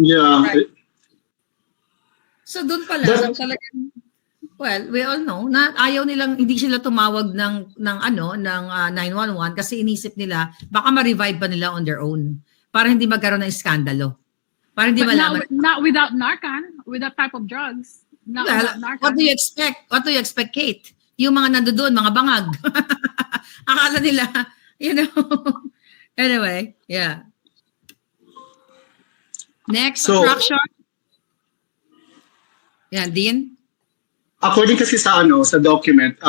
Yeah. Right. So doon pa lang talagang, well, we all know na ayaw nilang, hindi sila tumawag ng 911 kasi inisip nila baka ma-revive pa nila on their own para hindi magkaroon ng iskandalo. Para hindi malaman. Not without Narcan, with that type of drugs. Not without Narcan. What do you expect? What do you expect, Kate? Yung mga nandoon, mga bangag. Akala nila, Anyway, yeah. Next attraction. Yeah, Dean? According kasi sa document,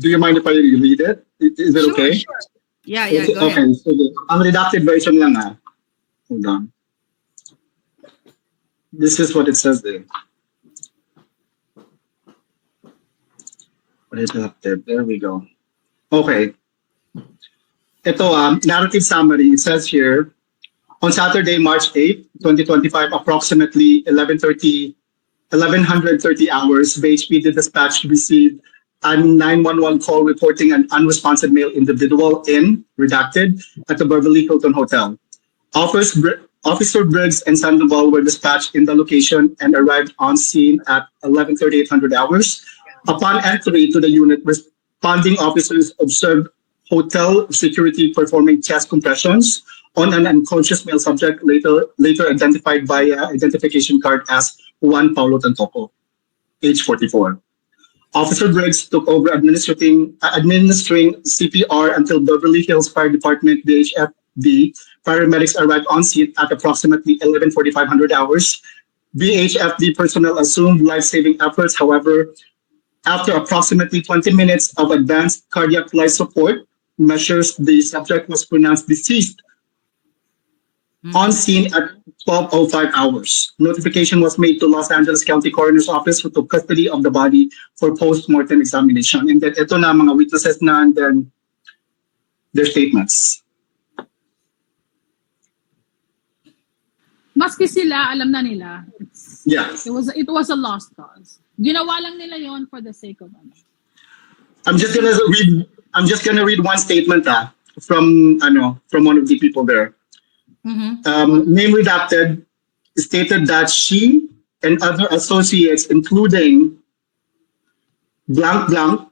do you mind if I read it? Is it okay? Sure. Yeah, go ahead. Okay, so ang redacted version lang Hold on. This is what it says there. Redacted, there we go. Okay. Ito, narrative summary, it says here, on Saturday, March 8, 2025, approximately 1130 hours, BHP dispatch received a 911 call reporting an unresponsive male individual redacted, at the Beverly Hilton Hotel. Officer Briggs and Sandoval were dispatched in the location and arrived on scene at 11:38 hours. Upon entry to the unit, responding officers observed hotel security performing chest compressions on an unconscious male subject, later identified via identification card as Juan Paulo Tantoco, age 44. Officer Briggs took over administering CPR until Beverly Hills Fire Department BHFD paramedics arrived on scene at approximately 11:45 hours. BHFD personnel assumed life-saving efforts. However, after approximately 20 minutes of advanced cardiac life support measures, the subject was pronounced deceased on scene at 12:05 hours. Notification was made to Los Angeles County Coroner's Office, who took custody of the body for post-mortem examination. And then ito na mga witnesses na, and then their statements. Maski sila, alam na nila. Yes. It was a lost cause. Ginawa lang nila yon for the sake of I'm just gonna read one statement from one of the people there. Name redacted, stated that she and other associates, including blank blank,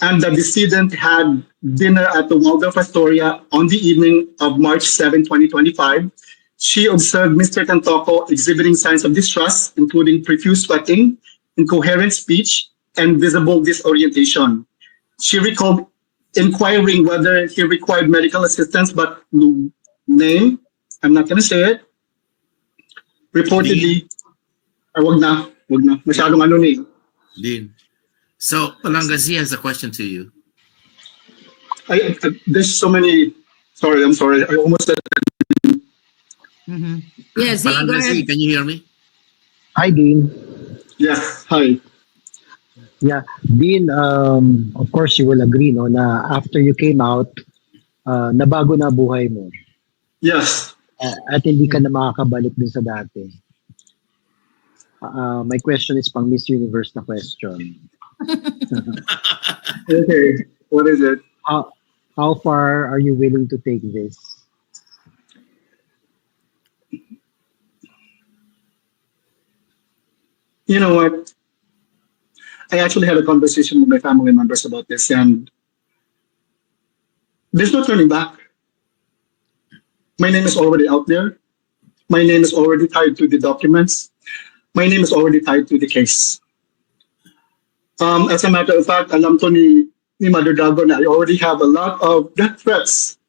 and the decedent had dinner at the Waldorf Astoria on the evening of March 7, 2025. She observed Mr. Tantoco exhibiting signs of distress, including profuse sweating, incoherent speech, and visible disorientation. She recalled inquiring whether he required medical assistance, but no name, I'm not going to say it, reportedly, wag na, masyadong Dean. So, Palangasi has a question to you. There's so many, I'm sorry, I almost said it. Yes, go ahead. Can you hear me? Hi, Dean. Yeah, hi. Yeah, Dean, of course you will agree, no, na after you came out, nabago na buhay mo. Yes. At hindi ka na makakabalik dun sa dati. My question is pang Miss Universe na question. Okay, what is it? How far are you willing to take this? You know what? I actually had a conversation with my family members about this, and there's no turning back. My name is already out there. My name is already tied to the documents. My name is already tied to the case. As a matter of fact, alam to ni Mother Dago na I already have a lot of death threats.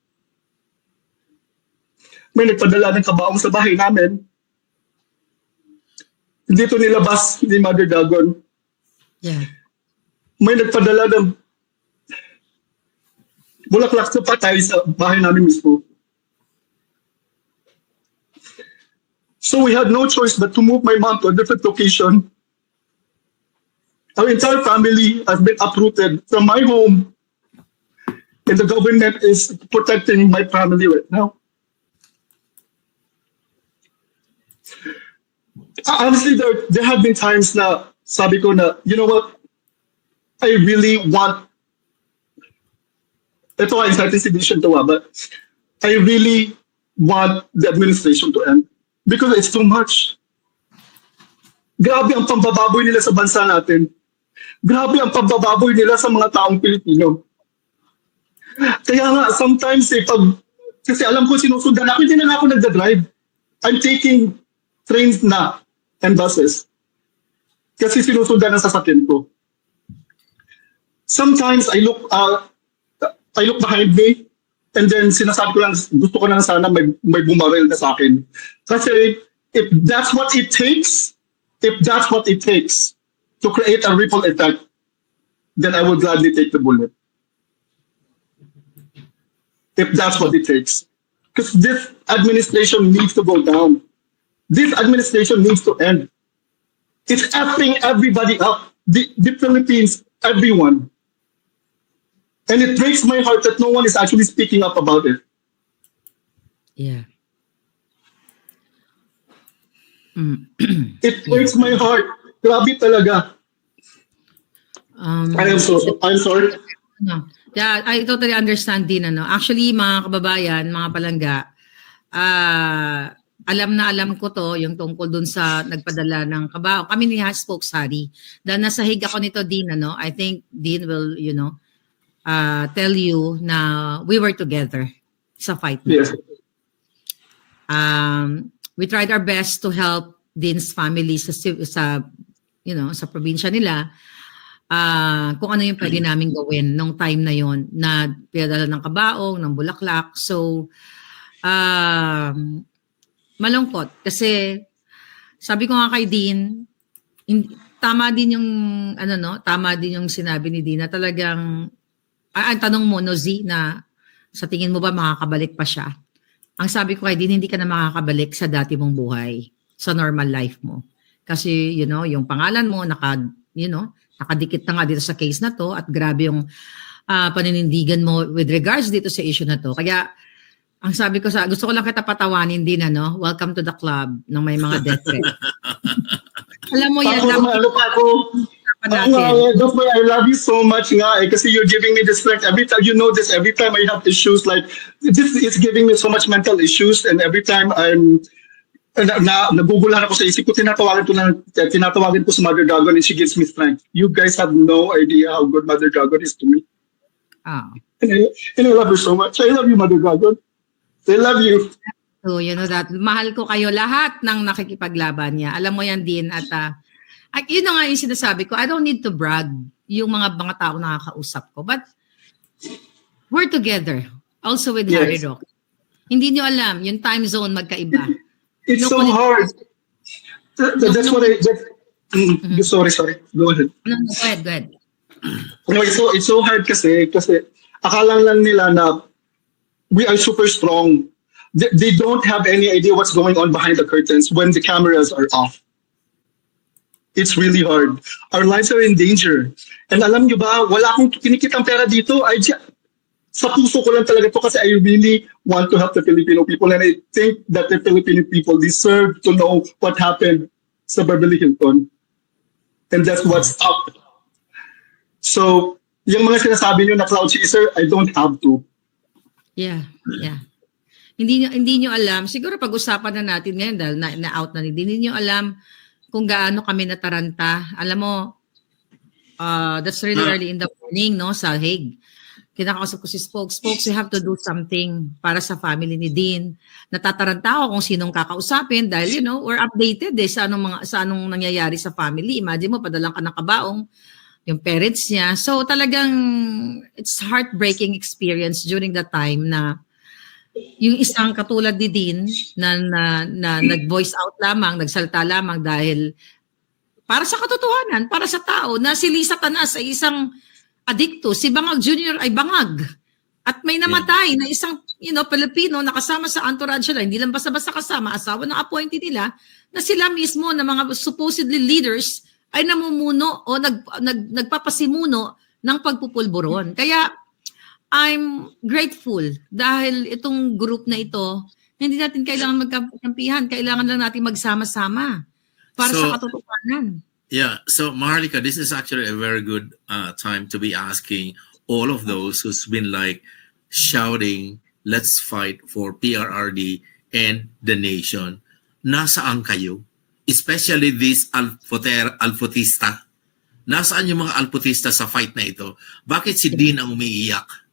May nagpadala ng kabaong sa bahay namin. Hindi to nilabas ni Mother Dagon. Yeah. May nagpadala ng bulaklak sa patay sa bahay namin mismo. So we had no choice but to move my mom to a different location. Our entire family has been uprooted from my home, and the government is protecting my family right now. Honestly, there have been times na sabi ko na, you know what, I really want, ito ay certain situation to but I really want the administration to end. because it's too much. Grabe ang pambababoy nila sa bansa natin. Grabe ang pambababoy nila sa mga taong Pilipino. Kaya nga, sometimes kasi alam ko sinusundan ako, hindi na ako nagdadrive. I'm taking trains na and buses. Kasi sinusundan ang sasakyan ko. Sometimes I look behind me and then sinasabi ko lang, gusto ko na sana may bumaril na sa akin. Kasi if that's what it takes to create a ripple effect, then I would gladly take the bullet. If that's what it takes. Because this administration needs to go down. This administration needs to end. It's effing everybody up. The Philippines, everyone. And it breaks my heart that no one is actually speaking up about it. Yeah. It breaks my heart. Grabe talaga. I'm sorry. No. Yeah, I totally understand din. Actually, mga kababayan, mga palangga, alam ko to, yung tungkol dun sa nagpadala ng kabao. Kami ni Spokesari. Dahil nasa hig ako nito, Dean, I think Dean will, tell you na we were together sa fight na. Yes. We tried our best to help Dean's family sa probinsya nila. Kung ano yung pwede namin gawin nung time na yon na pinadala ng kabaong, ng bulaklak. So, malungkot kasi sabi ko nga kay Dean, tama din yung sinabi ni Dean na talagang ang tanong mo, Nozi, na sa tingin mo ba makakabalik pa siya? Ang sabi ko kay Dean, hindi ka na makakabalik sa dati mong buhay, sa normal life mo. Kasi, yung pangalan mo, nakadikit na nga dito sa case na to at grabe yung paninindigan mo with regards dito sa issue na to. Kaya, ang sabi ko gusto ko lang kita patawanin din, welcome to the club ng may mga death threat. Alam mo yan, that's why I love you so much nga kasi you're giving me the strength every time. You know this, every time I have issues like this is giving me so much mental issues, and every time I'm nagugulahan ako sa isip ko, tinatawagan ko sa Mother Dragon and she gives me strength. You guys have no idea how good Mother Dragon is to me. And I love her so much. I love you, Mother Dragon. I love you. So, that. Mahal ko kayo lahat ng nakikipaglaban niya. Alam mo yan din at yun na nga yung sinasabi ko, I don't need to brag yung mga tao nakakausap ko. But we're together. Also with Harry Roque. Hindi nyo alam, yung time zone magkaiba. It's so hard. That's what sorry. Go ahead. No, go ahead. No, it's so hard kasi akala lang nila na we are super strong. They don't have any idea what's going on behind the curtains when the cameras are off. It's really hard. Our lives are in danger. And alam nyo ba, wala akong kinikitang pera dito. Sa puso ko lang talaga to kasi I really want to help the Filipino people, and I think that the Filipino people deserve to know what happened sa Beverly Hilton. And that's what's up. So, yung mga sinasabi nyo na cloud chaser, I don't have to. Yeah. Hindi nyo alam, siguro pag-usapan na natin ngayon dahil na-out na hindi nyo alam kung gaano kami nataranta. Alam mo, that's really early in the morning, no, sa Hague. Kinakausap ko si Spokes, you have to do something para sa family ni Dean. Natataranta ako kung sinong kakausapin dahil, we're updated sa anong nangyayari sa family. Imagine mo, padalang ka ng kabaong, yung parents niya. So talagang, it's heartbreaking experience during that time na yung isang katulad ni Dean na nag-voice out lamang, nagsalta lamang dahil para sa katotohanan, para sa tao na si Lisa Tanas ay isang adikto, si Bangag Jr. ay bangag. At may namatay na isang Pilipino na kasama sa entourage nila, hindi lang basta-basta kasama, asawa ng appointee nila, na sila mismo na mga supposedly leaders ay namumuno o nagpapasimuno ng pagpupulburon. Kaya I'm grateful dahil itong group na ito, hindi natin kailangan magkampihan, kailangan lang natin magsama-sama para sa katotohanan. Yeah, so Maharlika, this is actually a very good time to be asking all of those who's been like shouting, let's fight for PRRD and the nation. nasaan kayo? Especially this alpotista. Nasaan yung mga alpotista sa fight na ito? Bakit si Dean ang umiiyak?